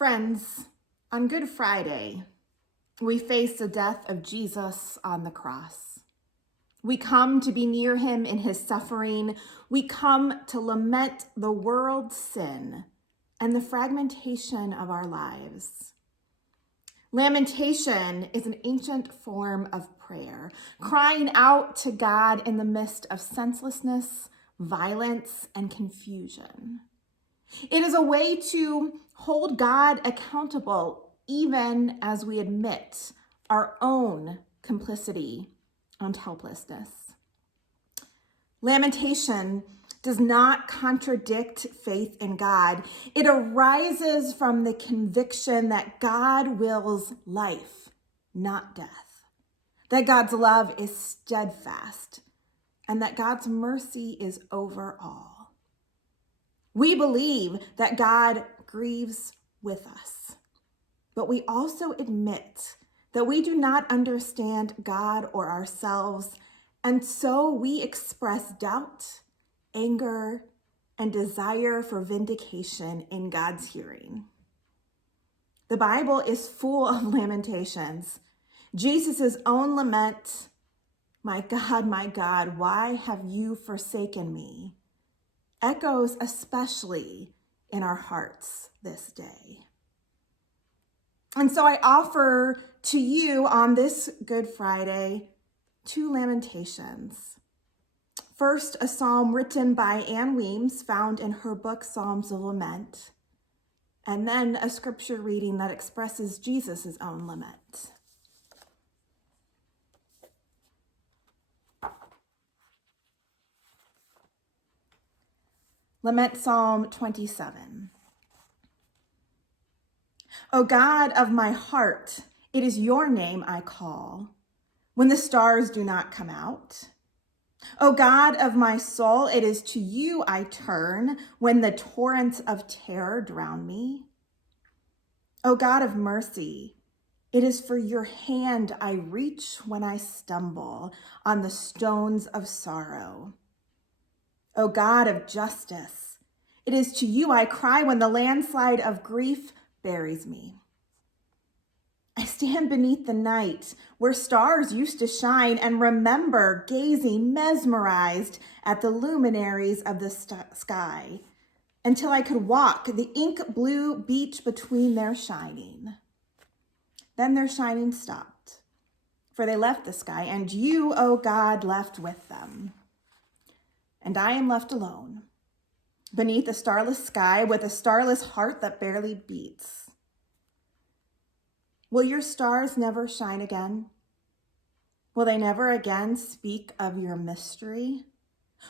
Friends, on Good Friday, we face the death of Jesus on the cross. We come to be near him in his suffering. We come to lament the world's sin and the fragmentation of our lives. Lamentation is an ancient form of prayer, crying out to God in the midst of senselessness, violence, and confusion. It is a way to hold God accountable even as we admit our own complicity and helplessness. Lamentation does not contradict faith in God. It arises from the conviction that God wills life, not death, that God's love is steadfast, and that God's mercy is over all. We believe that God grieves with us, but we also admit that we do not understand God or ourselves, and so we express doubt, anger, and desire for vindication in God's hearing. The Bible is full of lamentations. Jesus' own lament, my God, why have you forsaken me?" echoes especially in our hearts this day. And so I offer to you on this Good Friday 2 lamentations. First, a psalm written by Anne Weems, found in her book, Psalms of Lament, and then a scripture reading that expresses Jesus' own lament. Lament Psalm 27. O God of my heart, it is your name I call when the stars do not come out. O God of my soul, it is to you I turn when the torrents of terror drown me. O God of mercy, it is for your hand I reach when I stumble on the stones of sorrow. O God of justice, it is to you I cry when the landslide of grief buries me. I stand beneath the night where stars used to shine and remember gazing mesmerized at the luminaries of the sky until I could walk the ink blue beach between their shining. Then their shining stopped, for they left the sky, and you, O God, left with them. And I am left alone, beneath a starless sky with a starless heart that barely beats. Will your stars never shine again? Will they never again speak of your mystery?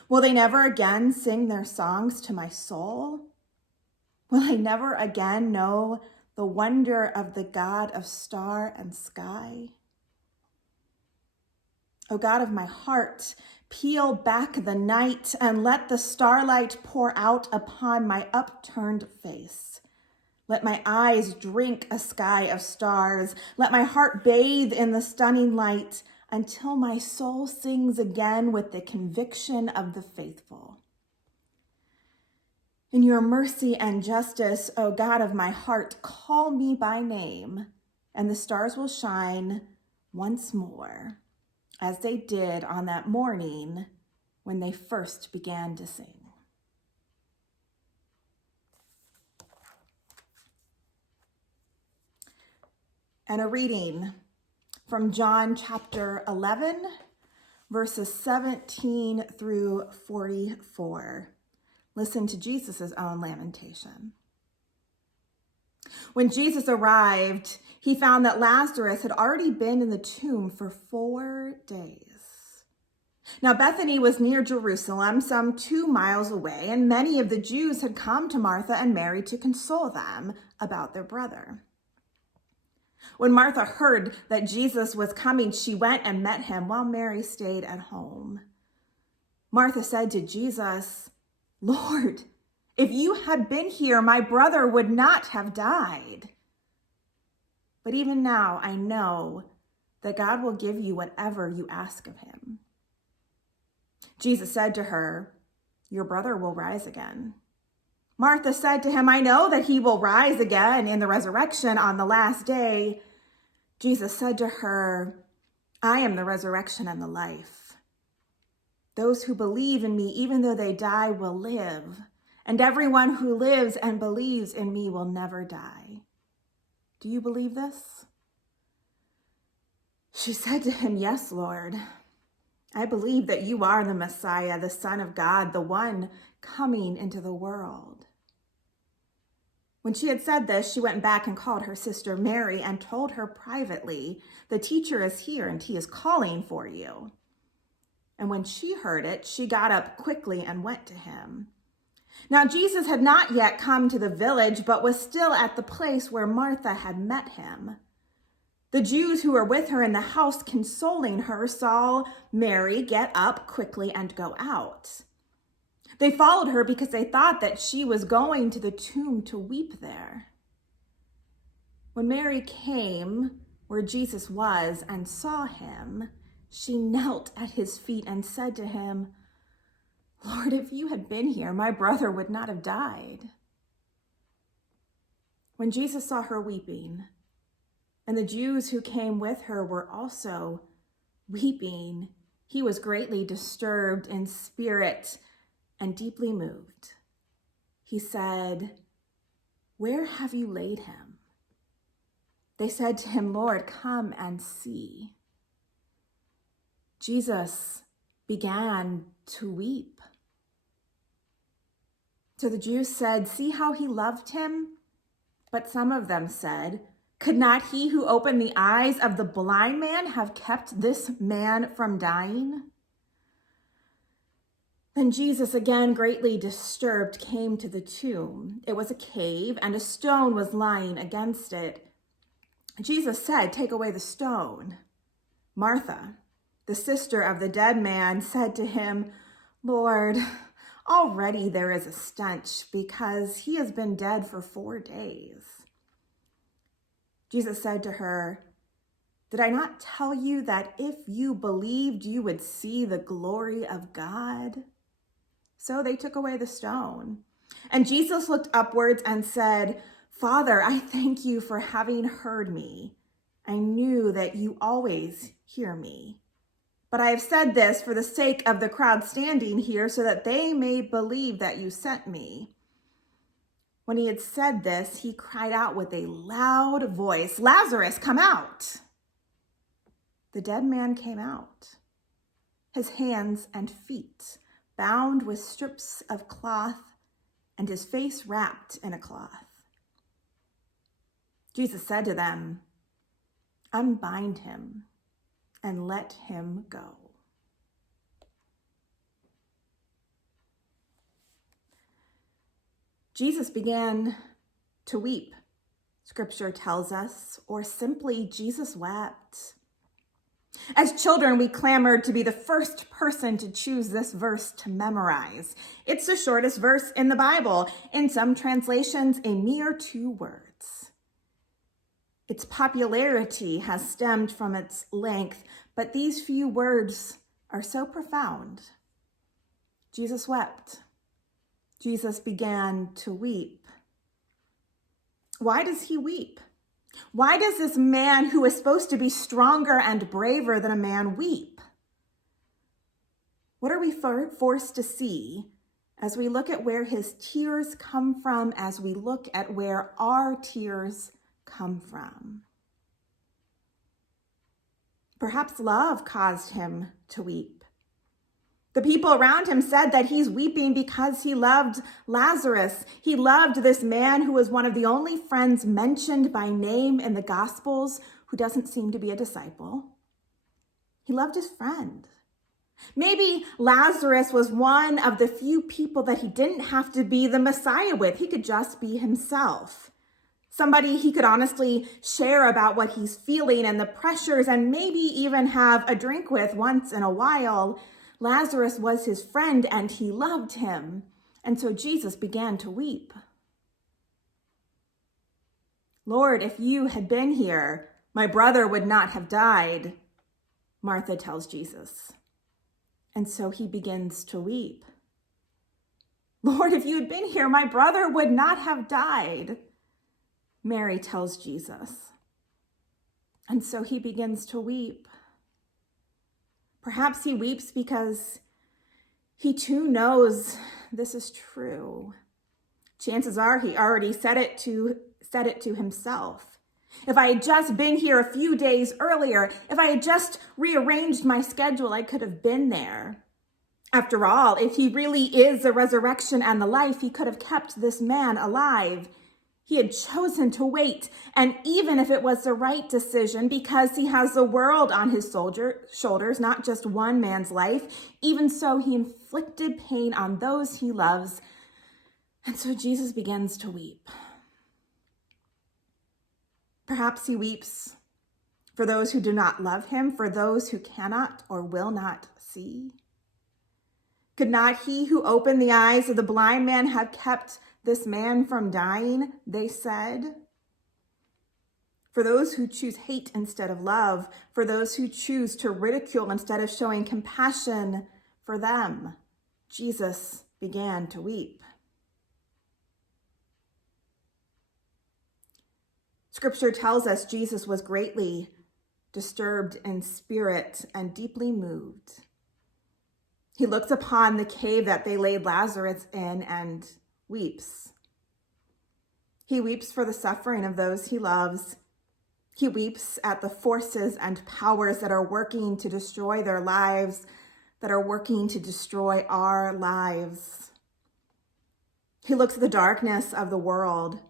Will they never again sing their songs to my soul? Will I never again know the wonder of the God of star and sky? O God of my heart, peel back the night and let the starlight pour out upon my upturned face. Let my eyes drink a sky of stars. Let my heart bathe in the stunning light until my soul sings again with the conviction of the faithful. In your mercy and justice, O God of my heart, call me by name, and the stars will shine once more, as they did on that morning when they first began to sing. And a reading from John chapter 11, verses 17 through 44. Listen to Jesus' own lamentation. When Jesus arrived, he found that Lazarus had already been in the tomb for 4 days. Now, Bethany was near Jerusalem, some 2 miles away, and many of the Jews had come to Martha and Mary to console them about their brother. When Martha heard that Jesus was coming, she went and met him while Mary stayed at home. Martha said to Jesus, "Lord, if you had been here, my brother would not have died. But even now I know that God will give you whatever you ask of him." Jesus said to her, "Your brother will rise again." Martha said to him, I know that he will rise again in the resurrection on the last day. Jesus said to her, I am the resurrection and the life. Those who believe in me, even though they die, will live. And everyone who lives and believes in me will never die. Do you believe this? She said to him, Yes, Lord. I believe that you are the Messiah, the Son of God, the one coming into the world. When she had said this, she went back and called her sister Mary and told her privately, the teacher is here and he is calling for you. And when she heard it, she got up quickly and went to him. Now Jesus had not yet come to the village, but was still at the place where Martha had met him. The Jews who were with her in the house consoling her saw Mary get up quickly and go out. They followed her because they thought that she was going to the tomb to weep there. When Mary came where Jesus was and saw him, she knelt at his feet and said to him, Lord, if you had been here, my brother would not have died. When Jesus saw her weeping, and the Jews who came with her were also weeping, he was greatly disturbed in spirit and deeply moved. He said, Where have you laid him? They said to him, Lord, come and see. Jesus began to weep. So the Jews said, See how he loved him? But some of them said, Could not he who opened the eyes of the blind man have kept this man from dying? Then Jesus, again greatly disturbed, came to the tomb. It was a cave, and a stone was lying against it. Jesus said, Take away the stone. Martha, the sister of the dead man, said to him, Lord, already there is a stench, because he has been dead for 4 days. Jesus said to her, Did I not tell you that if you believed, you would see the glory of God? So they took away the stone. And Jesus looked upwards and said, Father, I thank you for having heard me. I knew that you always hear me. But I have said this for the sake of the crowd standing here, so that they may believe that you sent me. When he had said this, he cried out with a loud voice, Lazarus, come out! The dead man came out, his hands and feet bound with strips of cloth, and his face wrapped in a cloth. Jesus said to them, Unbind him and let him go. Jesus began to weep, Scripture tells us, or simply Jesus wept. As children, we clamored to be the first person to choose this verse to memorize. It's the shortest verse in the Bible. In some translations, a mere 2 words. Its popularity has stemmed from its length, but these few words are so profound. Jesus wept. Jesus began to weep. Why does he weep? Why does this man who is supposed to be stronger and braver than a man weep? What are we forced to see as we look at where his tears come from, as we look at where our tears come from? Perhaps love caused him to weep. The people around him said that he's weeping because he loved Lazarus. He loved this man who was one of the only friends mentioned by name in the Gospels who doesn't seem to be a disciple. He loved his friend. Maybe Lazarus was one of the few people that he didn't have to be the Messiah with. He could just be himself. Somebody he could honestly share about what he's feeling and the pressures, and maybe even have a drink with once in a while. Lazarus was his friend and he loved him. And so Jesus began to weep. Lord, if you had been here, my brother would not have died, Martha tells Jesus. And so he begins to weep. Lord, if you had been here, my brother would not have died. Mary tells Jesus. And so he begins to weep. Perhaps he weeps because he too knows this is true. Chances are he already said it to himself. If I had just been here a few days earlier, if I had just rearranged my schedule, I could have been there. After all, if he really is the resurrection and the life, he could have kept this man alive. He had chosen to wait, and even if it was the right decision, because he has the world on his shoulders, not just one man's life, even so he inflicted pain on those he loves. And so Jesus begins to weep. Perhaps he weeps for those who do not love him, for those who cannot or will not see. Could not he who opened the eyes of the blind man have kept this man from dying? They said. For those who choose hate instead of love, for those who choose to ridicule instead of showing compassion for them, Jesus began to weep. Scripture tells us Jesus was greatly disturbed in spirit and deeply moved. He looks upon the cave that they laid Lazarus in and weeps. He weeps for the suffering of those he loves. He weeps at the forces and powers that are working to destroy their lives, that are working to destroy our lives. He looks at the darkness of the world,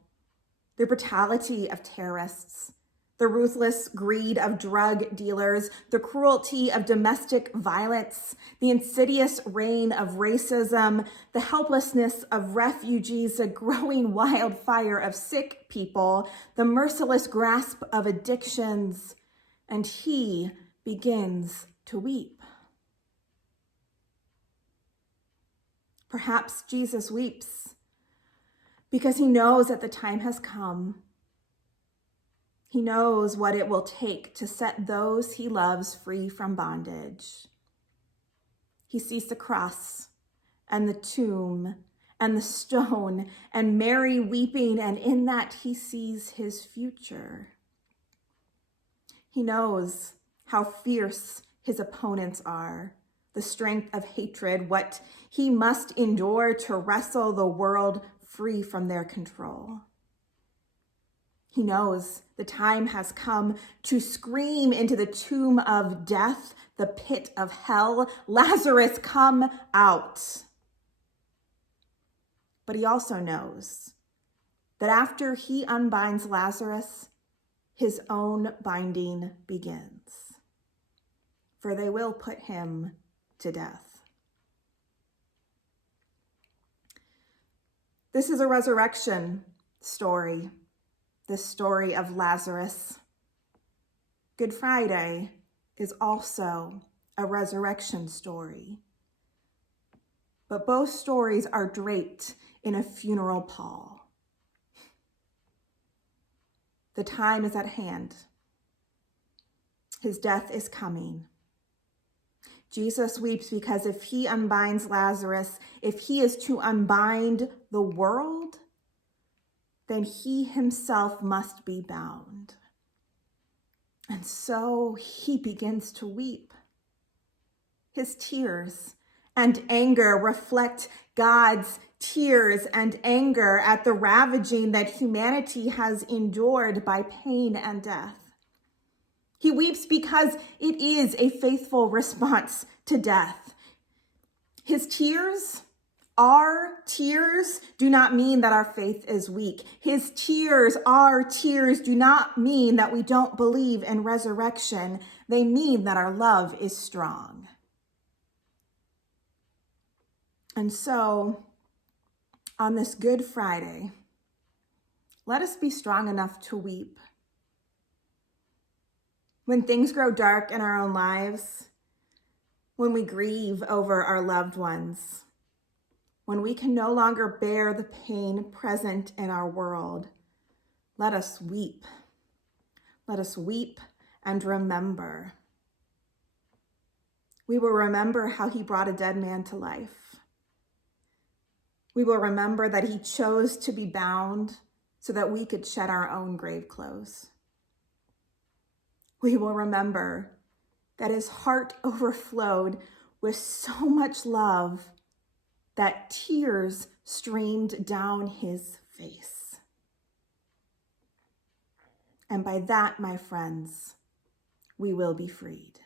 the brutality of terrorists, the ruthless greed of drug dealers, the cruelty of domestic violence, the insidious reign of racism, the helplessness of refugees, the growing wildfire of sick people, the merciless grasp of addictions, and he begins to weep. Perhaps Jesus weeps because he knows that the time has come. He knows what it will take to set those he loves free from bondage. He sees the cross and the tomb and the stone and Mary weeping, and in that he sees his future. He knows how fierce his opponents are, the strength of hatred, what he must endure to wrestle the world free from their control. He knows the time has come to scream into the tomb of death, the pit of hell, Lazarus, come out. But he also knows that after he unbinds Lazarus, his own binding begins, for they will put him to death. This is a resurrection story. The story of Lazarus. Good Friday is also a resurrection story. But both stories are draped in a funeral pall. The time is at hand. His death is coming. Jesus weeps because if he unbinds Lazarus, if he is to unbind the world, then he himself must be bound. And so he begins to weep. His tears and anger reflect God's tears and anger at the ravaging that humanity has endured by pain and death. He weeps because it is a faithful response to death. His tears, our tears, do not mean that our faith is weak. His tears, our tears, do not mean that we don't believe in resurrection. They mean that our love is strong. And so, on this Good Friday, let us be strong enough to weep. When things grow dark in our own lives, when we grieve over our loved ones, when we can no longer bear the pain present in our world, let us weep. Let us weep and remember. We will remember how he brought a dead man to life. We will remember that he chose to be bound so that we could shed our own grave clothes. We will remember that his heart overflowed with so much love that tears streamed down his face. And by that, my friends, we will be freed.